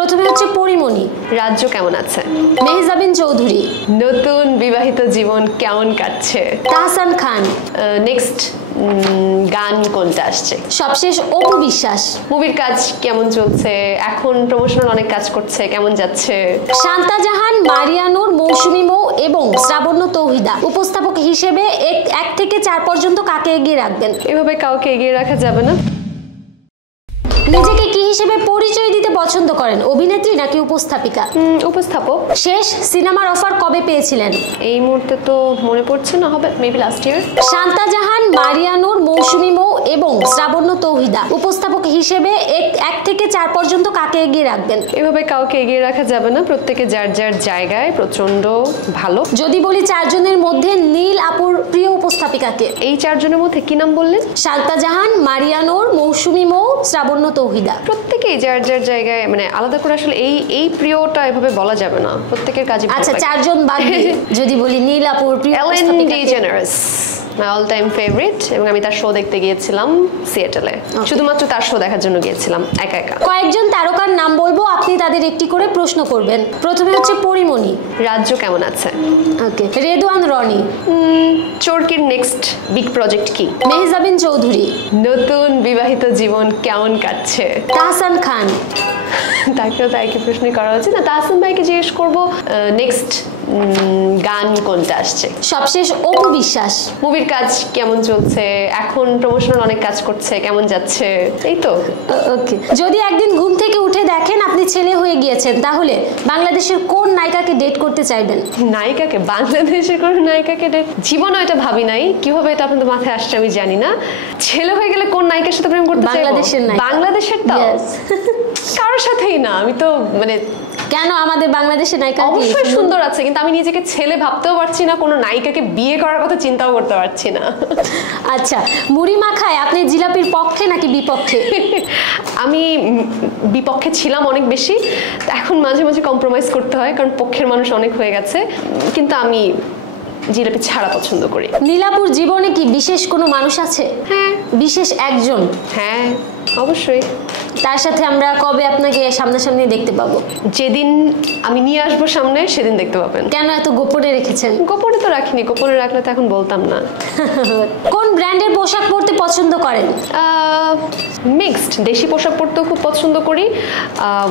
প্রথমে হচ্ছে পরিমণি। রাজ্য কেমন আছে? মেহজাবিন চৌধুরী। নতুন বিবাহিত জীবন কেমন কাটছে? তাহসান খান। নেক্সট গান কোনটা আসছে? সবশেষ অপু বিশ্বাস। মুভির কাজ কেমন চলছে? এখন প্রমোশনাল অনেক কাজ করছে, কেমন যাচ্ছে? শান্তা জাহান, মারিয়া নূর, মৌসুমী মৌ এবং শ্রাবণ্য তৌহিদা উপস্থাপক হিসেবে 1 থেকে 4 পর্যন্ত কাকে এগিয়ে রাখবেন? এভাবে কাউকে এগিয়ে রাখা যাবে না। নিজেকে কি হিসেবে পরিচয় দিতে পছন্দ করেন, অভিনেত্রী নাকি উপস্থাপিকা? উপস্থাপক। শেষ সিনেমার অফার কবে পেয়েছিলেন? এই মুহূর্তে তো মনে পড়ছে না, হবে মেবি লাস্ট ইয়ার। শান্তা জাহান, মারিয়া নূর, মৌসুমী মৌ এবং শ্রাবণ্য তৌহিদা উপস্থাপক হিসেবে 1 থেকে 4 পর্যন্ত কাকে এগিয়ে রাখবেন? এভাবে কাউকে এগিয়ে রাখা যাবে না, প্রত্যেকে যার যার জায়গায় প্রচন্ড ভালো। যদি বলি 4 জনের মধ্যে নীল আপুর প্রিয় উপস্থাপিকাকে? এই 4 জনের মধ্যে কি নাম বললেন? শান্তা জাহান, মারিয়া নূর, মৌসুমী মৌ, শ্রাবণ্য তৌহিদা। প্রত্যেকেই যার যার জায়গায়, মানে আলাদা করে আসলে এই প্রিয়টা এভাবে বলা যাবে না, প্রত্যেকের কাজে। আচ্ছা 4 জন বাদ দিয়ে যদি বলি নীল আপুর প্রিয় এলেন উপস্থাপিকা? ডিজেনারাস মাই অল টাইম ফেভারিট, এবং আমি তার শো দেখতে গিয়েছিলাম সিয়াটলে, শুধুমাত্র তার শো দেখার জন্য গিয়েছিলাম একা একা। কয়েকজন তারকার নাম বলবো, আপনি তাদের একটি করে প্রশ্ন করবেন। প্রথমে হচ্ছে পরিমণি। রাজ্য কেমন আছে? ওকে। রেদওয়ান রনি। চরকির নেক্সট বিগ প্রজেক্ট কি? মেহজাবিন চৌধুরী। নতুন বিবাহিত জীবন কেমন কাটছে? তাহসান খান। তাকেও তো একই প্রশ্নই করা হচ্ছে না, তাহসান ভাইকে জিজ্ঞেস করবো নেক্সট গান কোনটা আসছে? সবশেষ অপু বিশ্বাস। মুভির কাজ কেমন চলছে? এখন প্রমোশনাল অনেক কাজ করছে, কেমন যাচ্ছে? এই তো। ওকে। যদি একদিন ঘুম থেকে উঠে দেখেন আপনি ছেলে হয়ে গিয়েছেন, তাহলে বাংলাদেশের কোন নায়িকাকে ডেট করতে চাইবেন? নায়িকাকে? বাংলাদেশের কোন নায়িকাকে ডেট? জীবনে এটা ভাবি নাই, কিভাবে এটা আপনাদের মাথায় আসছে আমি জানি না। ছেলে হয়ে গেলে কোন নায়িকার সাথে প্রেম করতে চাইবো? বাংলাদেশের নায়িকা। বাংলাদেশের তো কারোর সাথেই না। আমি তো মানে কেন? আমাদের বাংলাদেশের নায়িকা অবশ্যই সুন্দর আছে, কিন্তু আমি নিজেকে ছেলে ভাবতেও পারছি না, কোনো নায়িকাকে বিয়ে করার কথা চিন্তাও করতে পারছি না। আচ্ছা, মুড়ি মাখায় আপনি জিলাপির পক্ষে নাকি বিপক্ষে? আমি বিপক্ষে ছিলাম অনেক বেশি, এখন মাঝে মাঝে কম্প্রোমাইজ করতে হয়, কারণ পক্ষের মানুষ অনেক হয়ে গেছে, কিন্তু আমি জিলাপি ছাড়া পছন্দ করি। নীলাপুর জীবনে কি বিশেষ কোনো মানুষ আছে? হ্যাঁ। বিশেষ একজন? হ্যাঁ অবশ্যই। তার সাথে আমরা কবে আপনাকে সামনাসামনি দেখতে পাবো? যেদিন আমি নিয়ে আসবো সামনে সেদিন দেখতে পাবেন। কেন এত গোপনে রেখেছেন? গোপনে তো রাখিনি, গোপনে রাখলে তো এখন বলতাম না। কোন ব্র্যান্ডের পোশাক পরতে পছন্দ করেন? মিক্সড, দেশি পোশাক পরতেও খুব পছন্দ করি,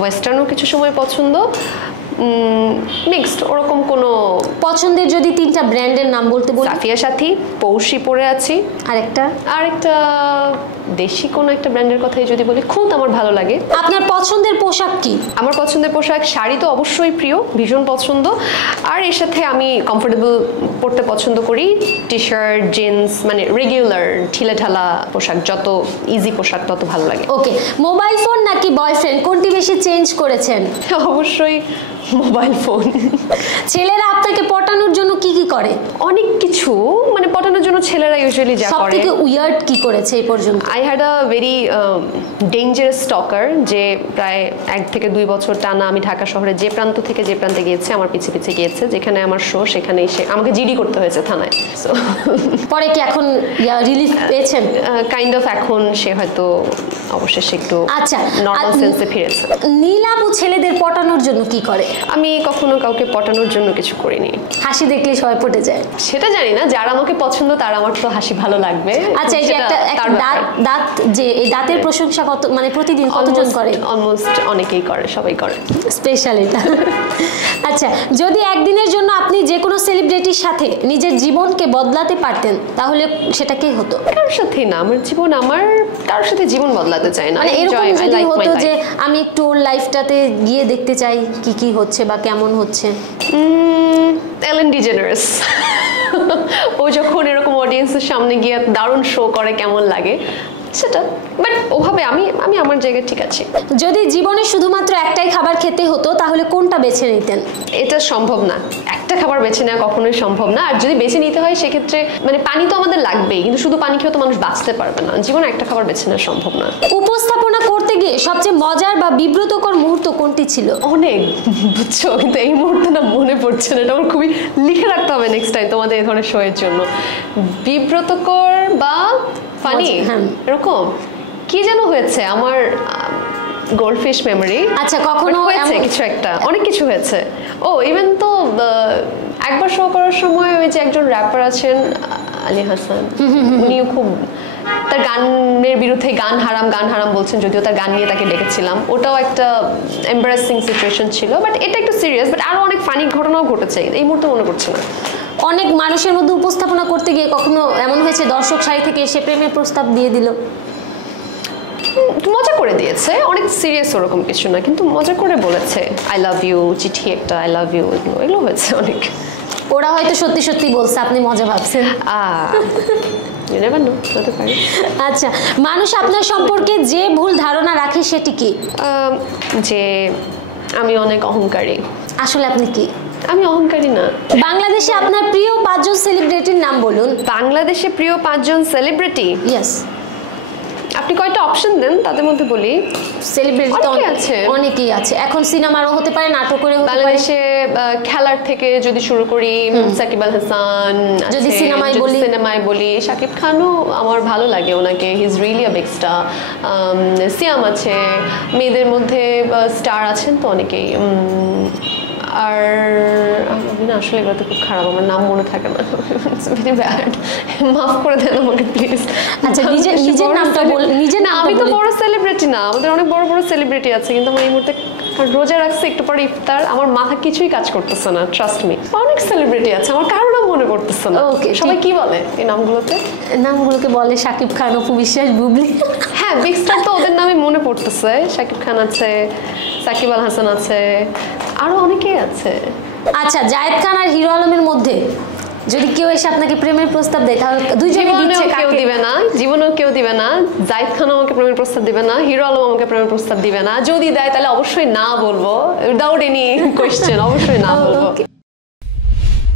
ওয়েস্টার্নও কিছু সময় পছন্দ, মিক্সড, ওরকম কোনো পছন্দের যদি 3টা ব্র্যান্ডের নাম বলতে বলি? সাফিয়া সাথী, পৌশি পরে আছি, আরেকটা দেশি কোনো একটা ব্র্যান্ডের কথাই যদি বলি, খুব আমার ভালো লাগে। আপনার পছন্দের পোশাক কি? আমার পছন্দের পোশাক শাড়ি তো অবশ্যই প্রিয়, ভীষণ পছন্দ, আর এর সাথে আমি কমফোর্টেবল পরতে পছন্দ করি, টি শার্ট, জিন্স, মানে রেগুলার ঢিলে ঢালা পোশাক, যত ইজি পোশাক তত ভালো লাগে। ওকে। মোবাইল ফোন নাকি বয়ফ্রেন্ড, কোনটি বেশি চেঞ্জ করেছেন? অবশ্যই মোবাইল ফোন। ছেলেরা আপনাকে পটানোর জন্য কি কি করে? অনেক কিছু, মানে পটানোর জন্য ছেলেরা ইউজুয়ালি যা করে। সবথেকে উইয়ার্ড কি করেছে এই পর্যন্ত? I had a very dangerous stalker, যে প্রায় 1 থেকে 2 বছর টানা আমি ঢাকা শহরে যে প্রান্ত থেকে যে প্রান্তে গিয়েছে আমার পিছে পিছে গিয়েছে, যেখানে আমার শো সেখানে এসে আমাকে জিডি করতে হয়েছে থানায়। পরে কি এখন রিলিফ পেয়েছেন? কাইন্ড অফ, এখন সে হয়তো অবশেষে একটু আচ্ছা নরমাল সেন্সে ফিরেছে। নীলাপু ছেলেদের পটানোর জন্য কি করে? আমি কখনো কাউকে পটানোর জন্য কিছু করিনি। হাসি দেখলে সবাই পটে যায়? সেটা জানি না, যারা আমাকে পছন্দ তার আমার তো হাসি ভালো লাগবে। আচ্ছা, এই যে একটা দাঁত, যে এই দাঁতের প্রশংসা কত, মানে প্রতিদিন কতজন করে? অলমোস্ট অনেকেই করে, সবাই করে। স্পেশাল এটা। আচ্ছা, যদি একদিনের জন্য আপনি যে কোনো সেলিব্রিটির সাথে নিজের জীবনকে বদলাতে পারতেন, তাহলে সেটা কে হতো? কারোর সাথে না, আমার জীবন, আমার কারোর সাথে জীবন বদলাতে চাই না। মানে এরকম যদি হতো যে আমি একটু ওর লাইফটাতে গিয়ে দেখতে চাই কি কি হচ্ছে বা কেমন হচ্ছে। এলেন ডিজেনারাস, ও যখন এরকম অডিয়েন্সের সামনে গিয়ে দারুণ শো করে, কেমন লাগে সেটা, বাট ওভাবে আমি আমার জায়গায় ঠিক আছে। যদি জীবনে শুধুমাত্র একটাই খাবার খেতে হতো, তাহলে কোনটা বেছে নিতেন? এটা সম্ভব না, একটা খাবার বেছে নেওয়া কখনোই সম্ভব না। আর যদি বেছে নিতে হয় সেক্ষেত্রে মানে পানি তো আমাদের লাগবেই, কিন্তু শুধু পানি খেয়েও তো মানুষ বাঁচতে পারবে না, জীবনে একটা খাবার বেছে নেওয়া সম্ভব না। উপস্থাপনা করতে গিয়ে সবচেয়ে মজার বা বিব্রতকর মুহূর্ত কোনটি ছিল? অনেক, বুঝছো, কিন্তু এই মুহূর্তে না মনে পড়ছে না, এটা আমার খুবই লিখে রাখতে হবে নেক্সট টাইম তোমাদের এই ধরনের শো এর জন্য। বিব্রতকর বা ফানি, এরকম কি যেন হয়েছে আমার, গোল্ডফিশ মেমোরি। আচ্ছা, কখনো হয়েছে কিছু একটা, অনেক কিছু হয়েছে। ও ইভেন তো একবার শো করার সময় ওই যে একজন র্যাপার আছেন আলী হাসান, উনিও খুব তার গানের বিরুদ্ধে গান হারাম বলছেন, যদিও তার গান নিয়ে তাকে ডেকেছিলাম। ওটাও একটা এম্বারাসিং সিচুয়েশন ছিল, বাট এটা একটু সিরিয়াস। বাট আরো অনেক ফানি ঘটনাও ঘটেছে, এই মুহূর্তে মনে করছি না। অনেক মানুষের মধ্যে উপস্থাপনা করতে গিয়ে কখনো এমন হয়েছে দর্শক সারি থেকে এসে প্রেমের প্রস্তাব দিয়ে দিল? মজা করে দিয়েছে, অনেক সিরিয়াস ওরকম কিছু না, কিন্তু মজা করে বলেছে আই লাভ ইউ, চিঠি একটা আই লাভ ইউ, এগুলো হয়েছে অনেক। ওরা হয়তো সত্যি সত্যি বলছে, আপনি মজা ভাবছেন। হতে পারে। আচ্ছা, মানুষ আপনার সম্পর্কে যে ভুল ধারণা রাখে সেটি কি? যে আমি অনেক অহংকারী। আসলে আপনি কি? আমি অহংকারী না। বাংলাদেশে আপনার প্রিয় 5 জন সেলিব্রিটির নাম বলুন। বাংলাদেশে প্রিয় 5 জন সেলিব্রিটি? ইয়েস। আপনি কয়টা অপশন দেন, তাদের মধ্যে বলি। সেলিব্রিটি তো অনেকেই আছে, এখন সিনেমারও হতে পারে, নাটকেরও হতে পারে। বাংলাদেশে খেলার থেকে যদি শুরু করি, সাকিব আল হাসান। যদি সিনেমায় বলি শাকিব খানও আমার ভালো লাগে, ওনাকে he is really a big star. Siam আছে, মেয়েদের মধ্যে স্টার আছেন তো অনেকেই। আর আমি না আসলে এগুলো তো খুব খারাপ, আমার নাম মনে থাকে না, ভেরি ব্যাড, মাফ করে দেন আমাকে প্লিজ। আচ্ছা, নিজের নামটা বল। না, আমি তো বড় সেলিব্রিটি না, আমাদের অনেক বড় বড় সেলিব্রিটি আছে, কিন্তু আমার এই মুহূর্তে রোজা রাখছে, একটু পরে ইফতার, আমার মাথা কিছুই কাজ করতেছে না, ট্রাস্ট মি। অনেক সেলিব্রিটি আছে, আমার কারোর নাম মনে করতেছে না। ওকে, সবাই কি বলে এই নামগুলোকে বলে শাকিব খান, অপু বিশ্বাস, বুবলি। হ্যাঁ, বিগ স্টার তো ওদের নামই মনে পড়তেছে, শাকিব খান আছে, সাকিব আল হাসান আছে, আরো অনেকেই আছে। আচ্ছা, জায়েদ খান আর হিরো আলমের মধ্যে যদি কেউ এসে আপনাকে প্রেমের প্রস্তাব দেয়, তাহলে দুইজনে দিচ্ছে, কেউ দিবে না, জীবনেও কেউ দিবে না। জায়েদ খান আমাকে প্রেমের প্রস্তাব দিবে না, হিরো আলম আমাকে প্রেমের প্রস্তাব দিবে না। যদি দেয় তাহলে অবশ্যই না বলবো, উইদাউট এনি কোয়েশ্চেন, অবশ্যই না বলবো।